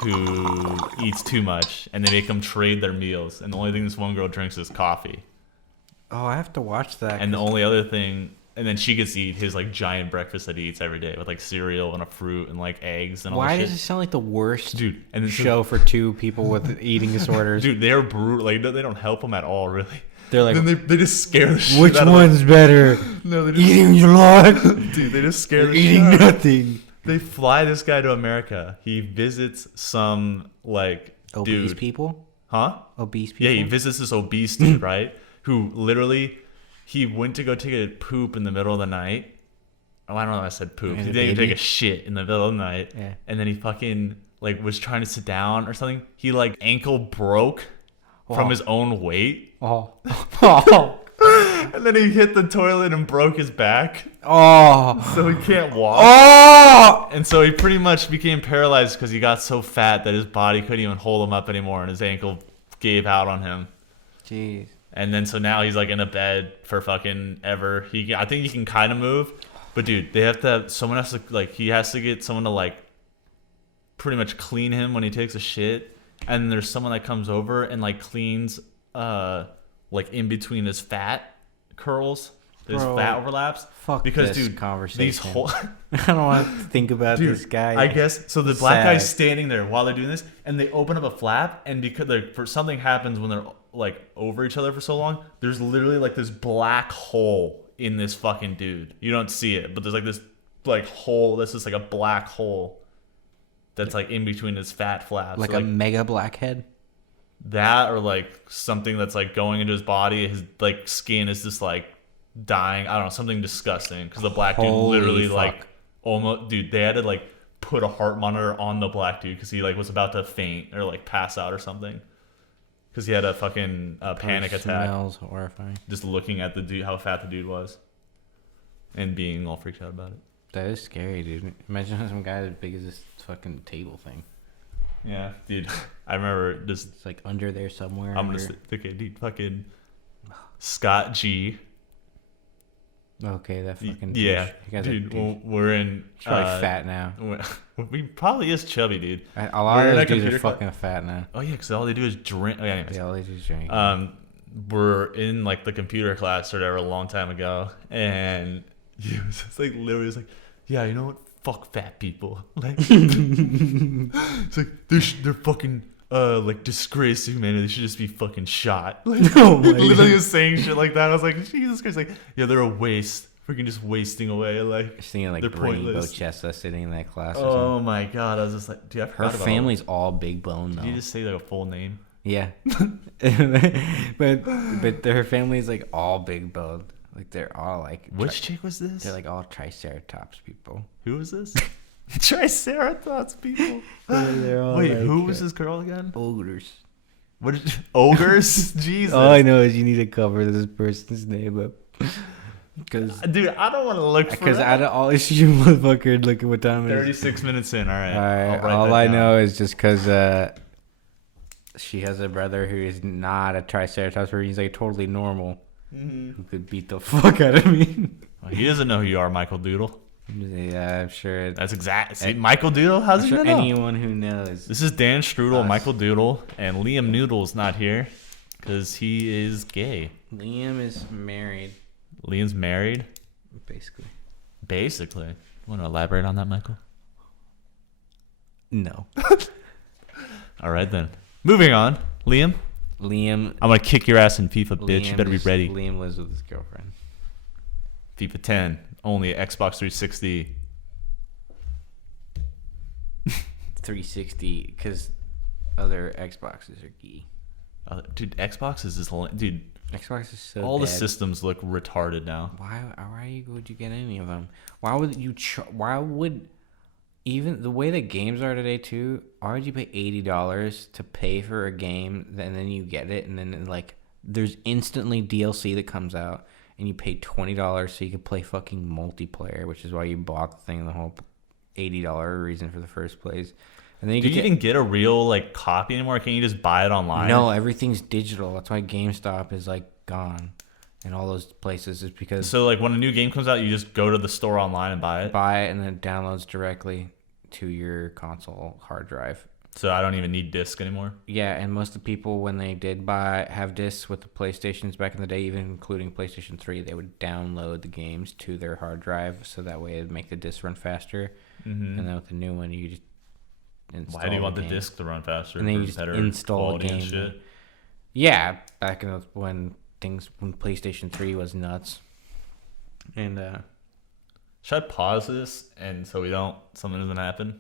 who eats too much, and they make them trade their meals, and the only thing this one girl drinks is coffee. Oh, I have to watch that. And the only other thing, and then she gets to eat his like giant breakfast that he eats every day with like cereal and a fruit and like eggs and all that shit. Why does it sound like the worst dude show for two people with eating disorders? Dude, they're brutal. Like they don't help them at all, really. They're like, then they just scare the shit which out of one's better? No, they just, eating a lot. Dude, they just scare the eating shit out. Nothing. They fly this guy to America. He visits some like obese dude. people. Huh? Obese people. Yeah, he visits this obese dude, right? Who literally he went to go take a poop in the middle of the night. Oh, I don't know if I said poop. He didn't even take a shit in the middle of the night. Yeah. And then he fucking like was trying to sit down or something. He like ankle broke from his own weight. Oh. And then he hit the toilet and broke his back, Oh. so he can't walk. Oh. And so he pretty much became paralyzed because he got so fat that his body couldn't even hold him up anymore, and his ankle gave out on him. Jeez. And then so now he's like in a bed for fucking ever. I think he can kind of move, but dude, they have to. Someone has to like. He has to get someone to like, pretty much clean him when he takes a shit. And there's someone that comes over and like cleans, like in between his fat curls, his Bro, fat overlaps. Fuck because this dude, conversation. these whole. I don't want to think about Dude, this guy. I guess so. The black Sad. guy's standing there while they're doing this, and they open up a flap, and because for something happens when they're like over each other for so long, there's literally like this black hole in this fucking dude. You don't see it, but there's like this like hole. This is like a black hole that's like in between his fat flaps. like So, a mega blackhead. that, or like something that's like going into his body. His like skin is just like dying. I don't know, something disgusting because the black dude Holy literally fuck. like almost, dude, they had to like put a heart monitor on the black dude because he like was about to faint or like pass out or something because he had a fucking panic attack Smells horrifying. just looking at the dude, how fat the dude was, and being all freaked out about it. That is scary, dude. Imagine some guy as big as this fucking table thing. Yeah, dude. I remember just It's like under there somewhere. I'm gonna under- say, okay, dude, fucking Scott G. Okay, that fucking Yeah, douche. You guys are dude. douche. We're in. He's probably fat now. We probably is chubby, dude. A lot We're of in those a dudes are computer club. fucking fat now. Oh yeah, because all they do is drink. Oh, yeah, anyways. Yeah, all they do is drink. We're in like the computer class or whatever a long time ago, and he was just like literally was like, yeah, you know what? Fuck fat people. Like, it's like they're fucking like disgrace to humanity. They should just be fucking shot. Like, Oh my literally God. was saying shit like that. I was like, Jesus Christ! Like, yeah, they're a waste. Freaking just wasting away. Like, Just thinking like they're Brittany pointless. Bochessa sitting in that class or something. Oh my god! I was just like, dude, I Her forgot about family's all big bone All, though. did you just say like a full name? Yeah, but her family's like all big boned. Like they're all like Which chick was this? they're like all triceratops people. Who was this? Triceratops people. They're all Wait, like, who was this girl again? ogres? What did ogres? Jesus. All I know is you need to cover this person's name up. Because Dude, I don't want to look for out that. of all this, you motherfucker, look at what time it is. 36 minutes in. All right. All right, I'll write all that I down. know is just because she has a brother who is not a triceratops, or he's like totally normal, who could beat the fuck out of me. Well, he doesn't know who you are, Michael Doodle. Yeah, I'm sure. That's exact. See, Michael Doodle? How's I'm he sure gonna know? anyone who knows. This is Dan Strudel, Us. Michael Doodle, and Liam Noodle's not here because he is gay. Liam is married, Liam's married, basically. basically. Want to elaborate on that, Michael? No. All right then. Moving on, Liam. Liam. I'm gonna kick your ass in FIFA, bitch. You better be ready. Liam lives with his girlfriend. FIFA 10, only Xbox 360. 360, because other Xboxes are gay. Dude, Xbox is just dude. Xbox is so All the bad. systems look retarded now. Why would you get any of them? Why would you? Why would even the way that games are today too? Why would you pay $80 to pay for a game and then you get it and then like there's instantly DLC that comes out and you pay $20 so you can play fucking multiplayer, which is why you bought the thing, the whole $80 reason for the first place. And then you Do you get even get a real like copy anymore? Can you just buy it online? no, everything's digital. That's why GameStop is like gone, and all those places is because So like when a new game comes out, you just go to the store online and buy it. buy it and then it downloads directly to your console hard drive. So I don't even need disc anymore. Yeah, and most of the people when they did have discs with the PlayStations back in the day, even including PlayStation 3, they would download the games to their hard drive so that way it'd make the disc run faster. And then with the new one, you just install Why do you want the game. disc to run faster? And then for you just better install the quality and game. shit? Yeah, back in when PlayStation 3 was nuts. And Should I pause this and so something doesn't happen?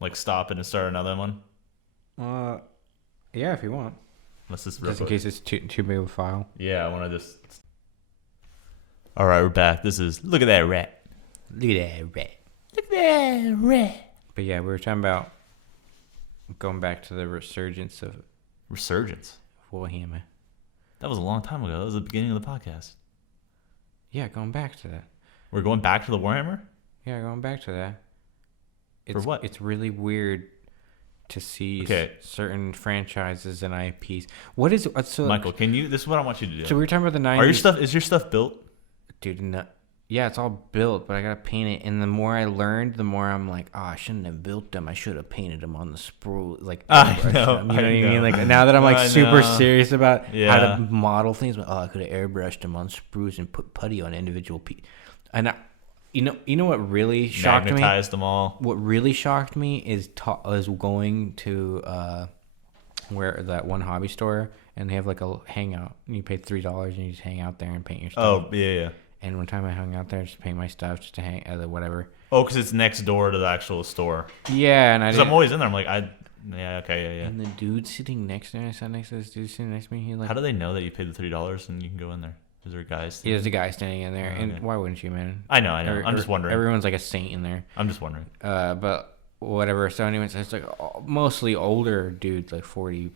Like stop it and start another one? yeah, if you want. Let's just Just in case it's too big of a file. Yeah, I want to just. All right, we're back. This is look at that rat. Look at that rat. Look at that rat. But yeah, we were talking about going back to the resurgence of Resurgence. Warhammer. That was a long time ago. That was the beginning of the podcast. Yeah, going back to that. We're going back to the Warhammer? Yeah, going back to that. For what? It's really weird to see Okay. certain franchises and IPs. What is so? Michael, can you? This is what I want you to do. So we were talking about the 90s. Is your stuff built? Dude, no, yeah, it's all built, but I gotta paint it. And the more I learned, the more I'm like, I shouldn't have built them. I should have painted them on the sprue. Like, I know, you know what I I mean? know. Like now that I'm like I super know. serious about how Yeah. to model things, like, I could have airbrushed them on sprues and put putty on individual pieces. And you know what really shocked me? Magnetized them all. What really shocked me is going to where that one hobby store, and they have like a hangout, and you pay $3 and you just hang out there and paint your stuff. Oh, yeah. And one time I hung out there just to paint my stuff, just to hang whatever. Oh, because it's next door to the actual store. Yeah, and I Because I'm didn't. always in there. I'm like, yeah. And the dude sitting next to me, I sat next to this dude sitting next to me. He like, How do they know that you paid the $3 and you can go in there? Is there guys? yeah, there's a guy standing in there, Oh, and okay. why wouldn't you, man? I know. I'm just wondering. Everyone's like a saint in there. I'm just wondering. But whatever. So anyways, it's like mostly older dudes, like 40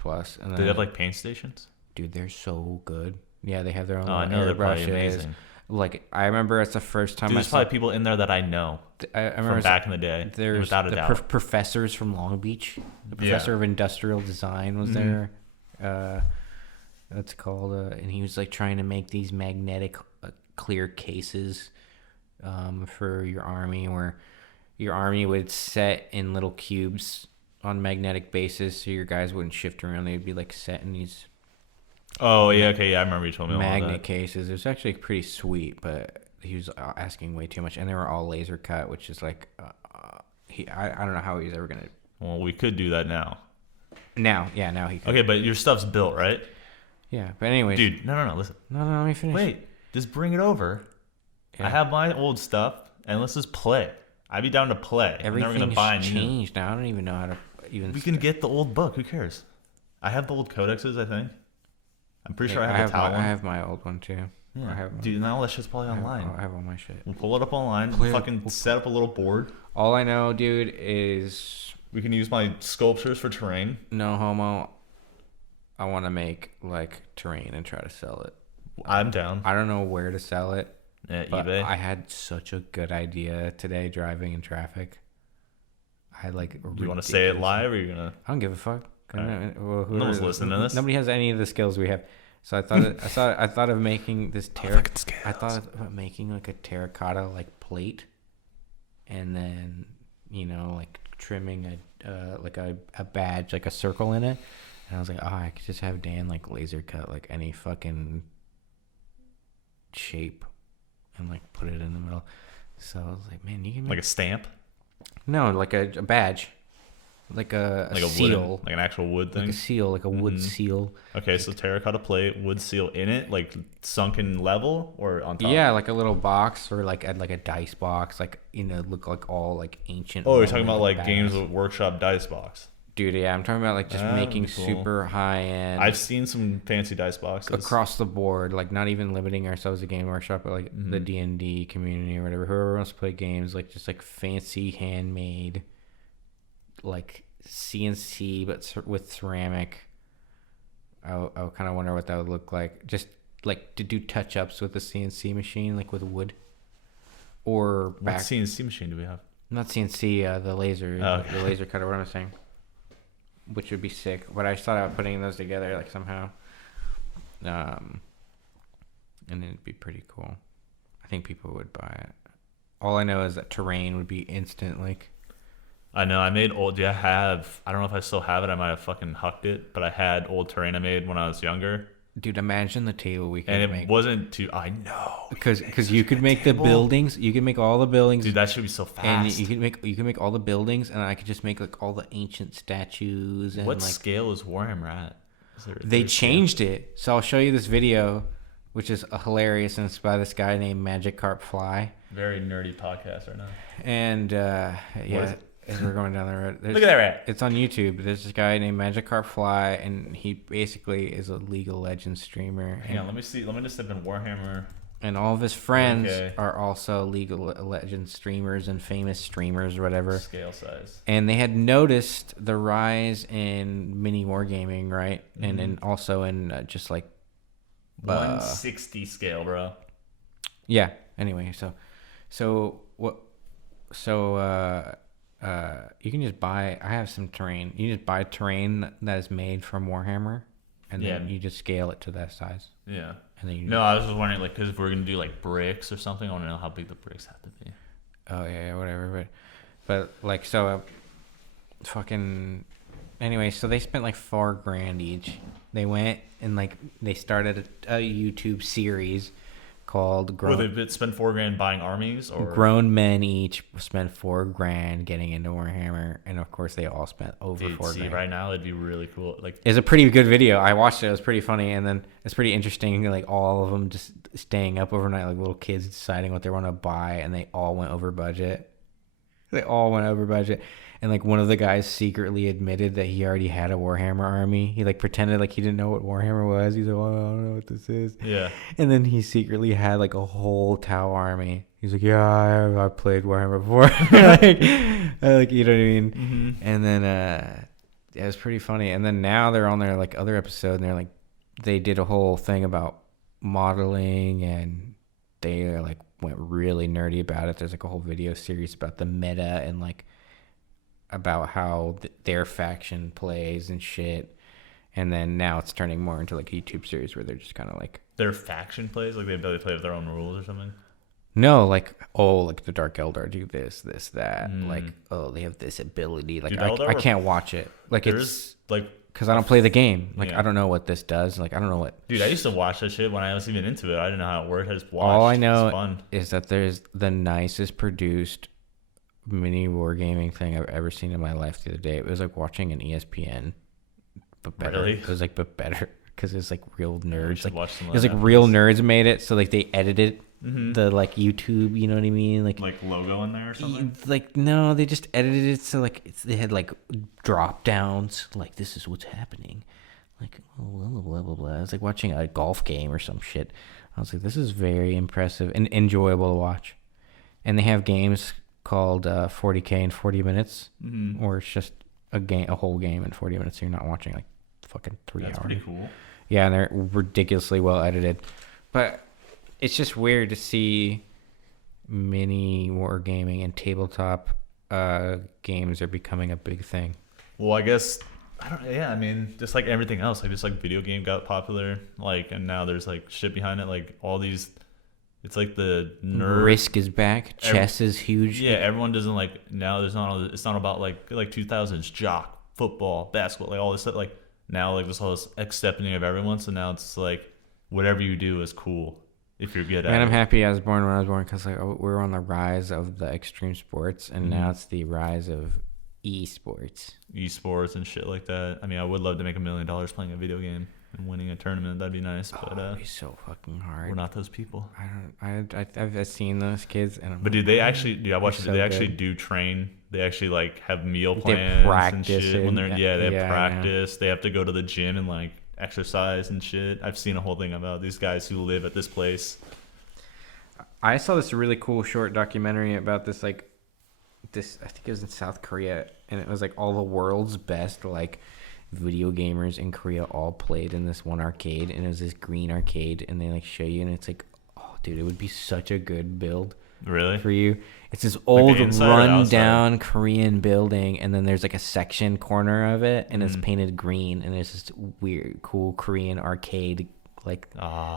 plus. And Do they have like paint stations? dude, they're so good. Yeah, they have their own. Oh, I know they're probably airbrushes. amazing. Like I remember it's the first time Dude, I there's saw. probably people in there that I know I remember from back in the day. there's Without a the doubt. professors from Long Beach. The Yeah. professor of industrial design was Mm-hmm. there. That's called, and he was like trying to make these magnetic clear cases for your army, where your army would set in little cubes on magnetic bases, so your guys wouldn't shift around. They'd be like set in these Oh, yeah. Okay. Yeah. I remember you told me all magnet that. cases. It was actually pretty sweet, but he was asking way too much, and they were all laser cut, which is like, I don't know how he's ever gonna. Well, we could do that now. Now he could. Okay, but your stuff's built, right? Yeah, but anyways, Dude, no. Listen. no, let me finish. Wait. Just bring it over. Yeah. I have my old stuff, and let's just play. I'd be down to play. I'm never Everything's gonna buy new. changed now. I don't even know how to even. We can get the old book. Who cares? I have the old codexes, I think. I'm pretty sure I have the Tal I one. have my old one too. Yeah. I have. Dude, now all that shit's probably I have, online. I have all my shit. We'll pull it up online. Play it. Fucking set up a little board. All I know, dude, is We can use my sculptures for terrain. no homo. I want to make like terrain and try to sell it. I'm down. I don't know where to sell it. At But eBay. I had such a good idea today driving in traffic. I had like. Do you want to say it live, or you're gonna? I don't give a fuck. Alright. Well, No one's listening to this. Nobody has any of the skills we have. So I thought of making this fucking skills. I thought of making like a terracotta like plate, and then like trimming a badge, like a circle in it. And I was like, I could just have Dan like laser cut like any fucking shape and like put it in the middle. So I was like, man, you can make Like a stamp, no, like a badge, like a like a seal, wooden, like an actual wood like thing. a seal, like a wood seal. Okay, so terracotta plate, wood seal in it, like sunken level or on top. Yeah, like a little box or like a dice box, like look like all like ancient. Oh, you're talking about Roman like Games badass. Workshop dice box. Dude, yeah, I'm talking about like just That would making be cool. super high end. I've seen some fancy dice boxes. Across the board, like not even limiting ourselves to Game Workshop, but like the D&D community or whatever, whoever wants to play games, like just like fancy handmade, like CNC but with ceramic. I kind of wonder what that would look like, just like to do touch ups with the CNC machine, like with wood, or What back CNC machine do we have? not CNC, the laser, Oh, okay. the laser cutter. What am I saying? Which would be sick. But I thought about putting those together like somehow, and it'd be pretty cool. I think people would buy it. All I know is that terrain would be instant. Like, I know I made old. Yeah, I don't know if I still have it. I might have fucking hucked it, but I had old terrain I made when I was younger, dude, imagine the table we could and it make. wasn't too. I know Because you could make the buildings. You could make all the buildings. dude, that should be so fast. and you can make all the buildings, and I could just make like all the ancient statues and What like scale is Warhammer at? Is there they a scale? changed it. So I'll show you this video, which is hilarious, and it's by this guy named Magic Carp Fly. Very nerdy podcast right now. And yeah, is as we're going down the road, Look at that rat. It's on YouTube. There's this guy named Magic Carp Fly, and he basically is a League of Legends streamer. Hang on, let me see. Let me just type in Warhammer. And all of his friends Okay. are also League of Legends streamers and famous streamers or whatever. Scale size. And they had noticed the rise in mini wargaming, right? And then also in just like 160 scale, bro. Yeah. Anyway, so what? So you can just buy. I have some terrain. You just buy terrain that is made from Warhammer, and then you just scale it to that size. Yeah. And then No, I was just wondering, like, because if we're gonna do like bricks or something, I want to know how big the bricks have to be. Oh yeah, whatever. But like so, fucking. Anyway, so they spent like $4,000 each. They went and like they started a YouTube series called Well, they spend $4,000 buying armies, or Grown Men each spent $4,000 getting into Warhammer, and of course they all spent over Dude, see, $4,000. right now it'd be really cool. Like, It's a pretty good video. I watched it. It was pretty funny, and then it's pretty interesting. Like all of them just staying up overnight, like little kids deciding what they want to buy, and they all went over budget. They all went over budget. And like one of the guys secretly admitted that he already had a Warhammer army. He like pretended like he didn't know what Warhammer was. He's like, "Oh, I don't know what this is." yeah. And then he secretly had like a whole Tau army. He's like, "Yeah, I played Warhammer before." like you know what I mean? Mm-hmm. And then it was pretty funny. And then now they're on their like other episode, and they're like, they did a whole thing about modeling, and they like went really nerdy about it. There's like a whole video series about the meta and like about how their faction plays and shit. And then now it's turning more into like a YouTube series where they're just kind of like Their faction plays, like they ability to play with their own rules or something. no, like like the Dark Eldar do this, that. Like they have this ability. Like Dude, I can't watch it. Like There's it's like, because I don't play the game. Like Yeah. I don't know what this does. Like I don't know what. dude, I used to watch that shit when I was even into it. I didn't know how it worked. I just watched. All I It's know fun. is that there's the nicest produced mini wargaming thing I've ever seen in my life the other day. It was like watching an ESPN, but better. Really? It was like, but better because it's like real I nerds. should Like watch some it of was that like real afterwards. nerds made it. So like they edited Mhm. the like YouTube. You know what I mean? Like logo in there or something. like no, they just edited it so like they had like drop downs. Like this is what's happening. Like blah blah blah blah blah. It's like watching a golf game or some shit. I was like, this is very impressive and enjoyable to watch. And they have games called 40K in 40 minutes, or it's just a whole game in 40 minutes. So you're not watching like fucking 3 That's hours. pretty cool. Yeah, and they're ridiculously well edited. But it's just weird to see mini wargaming and tabletop games are becoming a big thing. Well, I guess I don't. Yeah, I mean, just like everything else, like just like video game got popular, like, and now there's like shit behind it, like all these. It's like the nerd. Risk is back. Chess is huge. Yeah, everyone doesn't like now. There's not. All, it's not about like 2000s jock football, basketball, like all this stuff. Like now, like this whole accepting of everyone. So now it's like whatever you do is cool if you're good at Man, it. I'm happy I was born when I was born because like we're on the rise of the extreme sports, and now it's the rise of esports. Esports and shit like that. I mean, I would love to make $1 million playing a video game and winning a tournament. That'd be nice, but It'd be so fucking hard. we're not those people. I've seen those kids, and I'm But dude, they actually, dude, I watched it. so They actually good. do train. They actually like have meal They plans and practice shit when they're it. they have Yeah, practice. They have to go to the gym and like exercise and shit. I've seen a whole thing about these guys who live at this place. I saw this really cool short documentary about this I think it was in South Korea, and it was like all the world's best like video gamers in Korea all played in this one arcade, and it was this green arcade, and they like show you, and it's like, oh dude, it would be such a good build Really? for you. It's this old inside or run outside? down Korean building, and then there's like a section corner of it, and it's painted green, and it's this weird cool Korean arcade like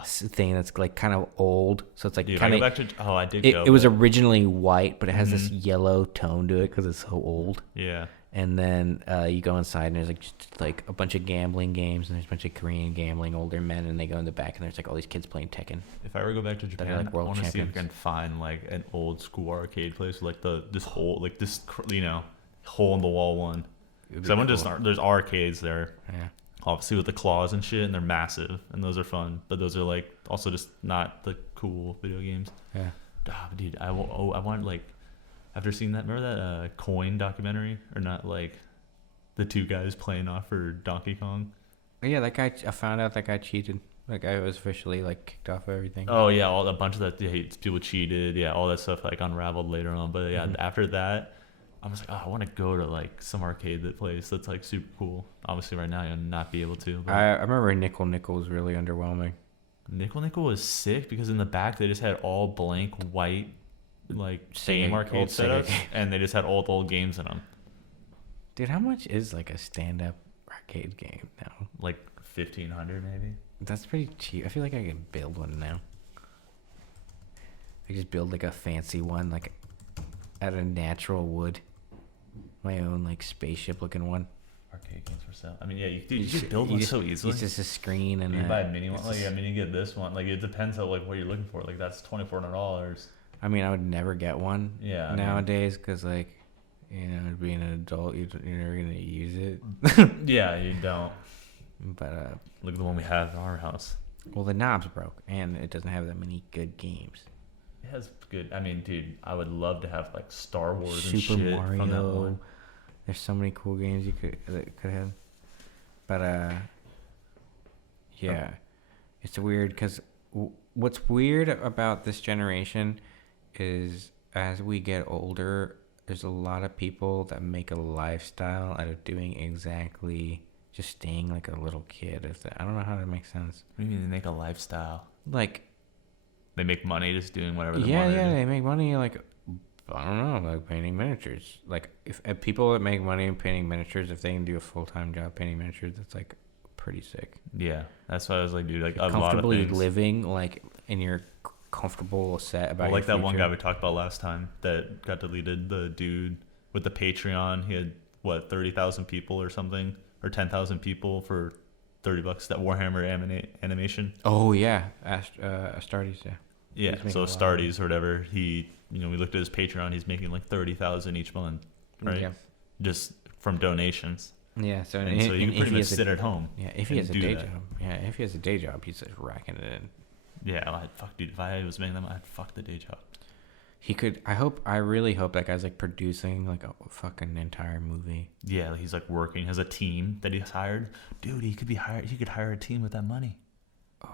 thing that's like kind of old, so it's like Dude, kind I go of back to. Oh, I did. it was but- originally white, but it has this yellow tone to it because it's so old. Yeah. And then you go inside, and there's like just like a bunch of gambling games, and there's a bunch of Korean gambling older men, and they go in the back, and there's like all these kids playing Tekken. If I ever go back to Japan, like world I want to see if I champions. can find like an old school arcade place with like this whole like this hole in the wall one. Because I went to there's arcades there. Yeah. Obviously with the claws and shit, and they're massive, and those are fun. But those are like also just not the cool video games. Yeah. But dude, I want like after seeing that, remember that Coin documentary or not? Like the two guys playing off for Donkey Kong. Yeah, that guy. I found out that guy cheated. That guy was officially like kicked off of everything. Oh yeah, a bunch of that. People cheated. Yeah, all that stuff like unraveled later on. But yeah, after that, I was like, oh, I want to go to like some arcade place that's like super cool. Obviously, right now you'll not be able to. But I remember Nickel was really underwhelming. Nickel Nickel was sick because in the back they just had all blank white like game arcade old Sega setups, game. and they just had old games in them. Dude, how much is like a stand-up arcade game now? Like 1,500 maybe. That's pretty cheap. I feel like I could build one now. I just build like a fancy one, like out of natural wood. My own like spaceship looking one. Arcade games for sale. I mean, yeah, you could build one so easily. It's just a screen and You can buy a mini one. Like, yeah, I mean, you get this one. Like, it depends on like what you're looking for. Like, that's $2,400. I mean, I would never get one Yeah. nowadays because like, you know, being an adult, you're never gonna use it. Yeah, you don't. But Look at the one we have in our house. well, the knob's broke and it doesn't have that many good games. It has good. I mean, dude, I would love to have like Star Wars and Super shit from that Mario. one. There's so many cool games you could have. But yeah, it's weird because what's weird about this generation is as we get older, there's a lot of people that make a lifestyle out of doing exactly just staying like a little kid. I don't know how that makes sense. What do you mean they make a lifestyle? Like, They make money just doing whatever they yeah, want. yeah, they make money like, I don't know, like painting miniatures. Like if people that make money in painting miniatures, if they can do a full-time job painting miniatures, that's like pretty sick. Yeah, that's why I was like, dude, like a lot of Comfortably things. living like in your comfortable set about Well, like your that one future. guy we talked about last time that got deleted. The dude with the Patreon, he had what 30,000 people or something, or 10,000 people for $30. That Warhammer animation. Oh yeah, Astartes, yeah. Yeah, He's making so a lot of Stardies or whatever. He, we looked at his Patreon. He's making like 30,000 each month, right? Yeah. Just from donations. Yeah, so And so you can pretty much sit at home. Yeah, if he and has a do day that. job. Yeah, if he has a day job, he's just racking it in. Yeah, I'd fuck, dude. If I was making them, I'd fuck the day job. He could. I really hope that guy's like producing like a fucking entire movie. Yeah, he's like working. Has a team that he's hired. Dude, he could be hired. He could hire a team with that money.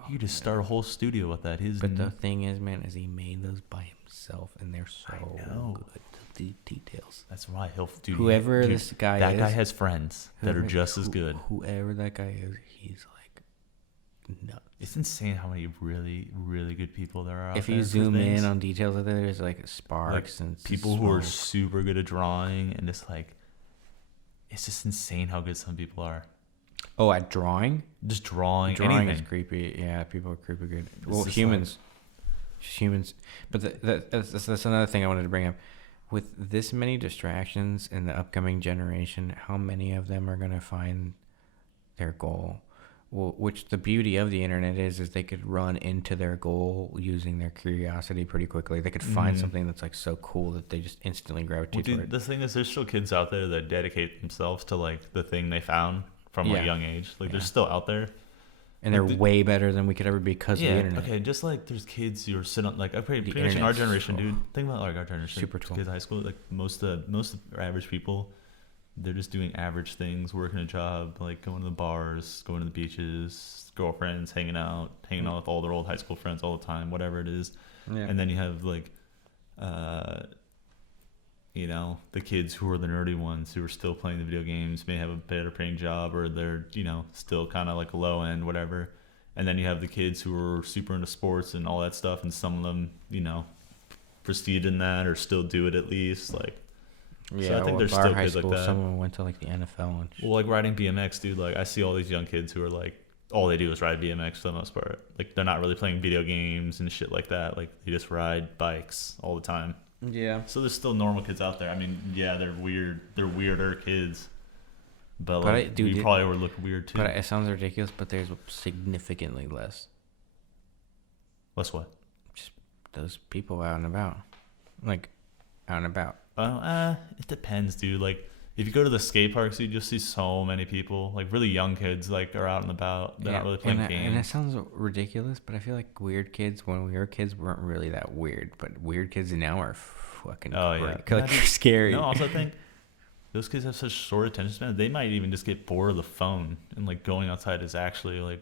He could just start a whole studio with that. But the thing is, man, is he made those by himself, and they're so know. good. The details. That's why he'll do. Whoever this guy that is, guy has friends that are whoever- just as good. Whoever that guy is, he's like nuts. It's insane how many really, really good people there are. Out If there you for zoom things. in on details of it, there's like like sparks and people who are smoke. super good at drawing, and just like, it's just insane how good some people are. Oh, at drawing. Just drawing, Drawing anything. is creepy. Yeah, people are creepy good. It's Well, just humans. But that's another thing I wanted to bring up. With this many distractions in the upcoming generation, how many of them are going to find their goal? Well, which the beauty of the internet is they could run into their goal using their curiosity pretty quickly. They could find something that's like so cool that they just instantly Well, gravitate dude, toward it. the thing is, there's still kids out there that dedicate themselves to like the thing they found from Yeah. a young age. Like they're Yeah. still out there. And they're like the- way better than we could ever be because of the internet. Okay, just like there's kids who are sitting on like pretty much in internet's our generation, so- dude. Think about like our generation, Super cool. kids in high school. Like most of average people, they're just doing average things, working a job, like going to the bars, going to the beaches, girlfriends, hanging out with all their old high school friends all the time, whatever it is. Yeah. And then you have like, the kids who are the nerdy ones who are still playing the video games, may have a better paying job, or they're, still kind of like low end, whatever. And then you have the kids who are super into sports and all that stuff, and some of them, proceed in that or still do it at least. Like, Yeah, so I think well, there's our still high kids school, like that. someone went to like the NFL and Well, like riding BMX, dude. Like I see all these young kids who are like, all they do is ride BMX for the most part. Like they're not really playing video games and shit like that. Like they just ride bikes all the time. yeah. So there's still normal kids out there. I mean, yeah, they're weird. They're weirder kids. But But like, we probably would look weird too. But it sounds ridiculous, but there's significantly less. What's what? Just those people out and about. Like, out and about. It depends, dude. Like if you go to the skate parks, dude, you'll see so many people. Like really young kids, like are out and about. They're not really playing and games. that sounds ridiculous, but I feel like weird kids, when we were kids, weren't really that weird. But weird kids now are fucking Oh, yeah. like they're scary. No, I also think those kids have such short attention span. They might even just get bored of the phone, and like going outside is actually like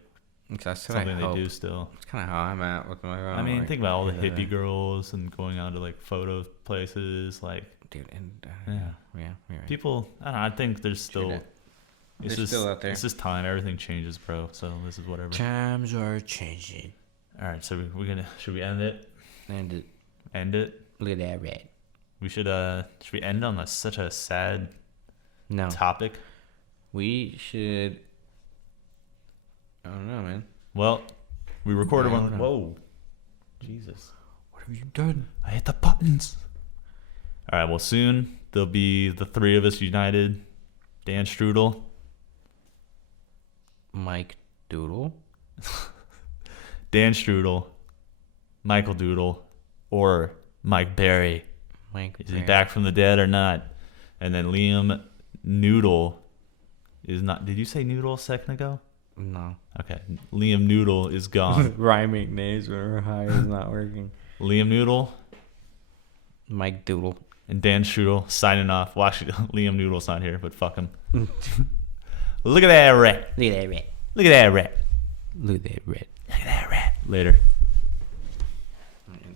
That's what something I they hope. do still. It's kind of how I'm at with my phone. I mean, like, think about all the yeah. hippie girls and going out to like photo places. Like Dude, and Yeah. you're right. people, I don't know. I think there's still. that. It's They're just, still out there. It's just time. Everything changes, bro. So this is whatever. Times are changing. All right, so we're gonna should we end it? And End it. look at that red. We should we end on such a sad No. topic? We should. I don't know, man. Well, we recorded I don't one. know. Whoa, Jesus! What have you done? I hit the buttons. All right. Well, soon there'll be the three of us united. Dan Strudel, Mike Doodle. Dan Strudel, Michael Doodle, or Mike Berry. Mike. Is he back from the dead or not? And then Liam Noodle is not. Did you say Noodle a second ago? No. Okay. Liam Noodle is gone. Rhyming names when we're high is not working. Liam Noodle Mike Doodle. and Dan Strudel signing off. Well, actually, Liam Noodle's not here, but fuck him. Look at that rat. Look at that red. Look at that rat. Look at that red. Look at that rat. Later.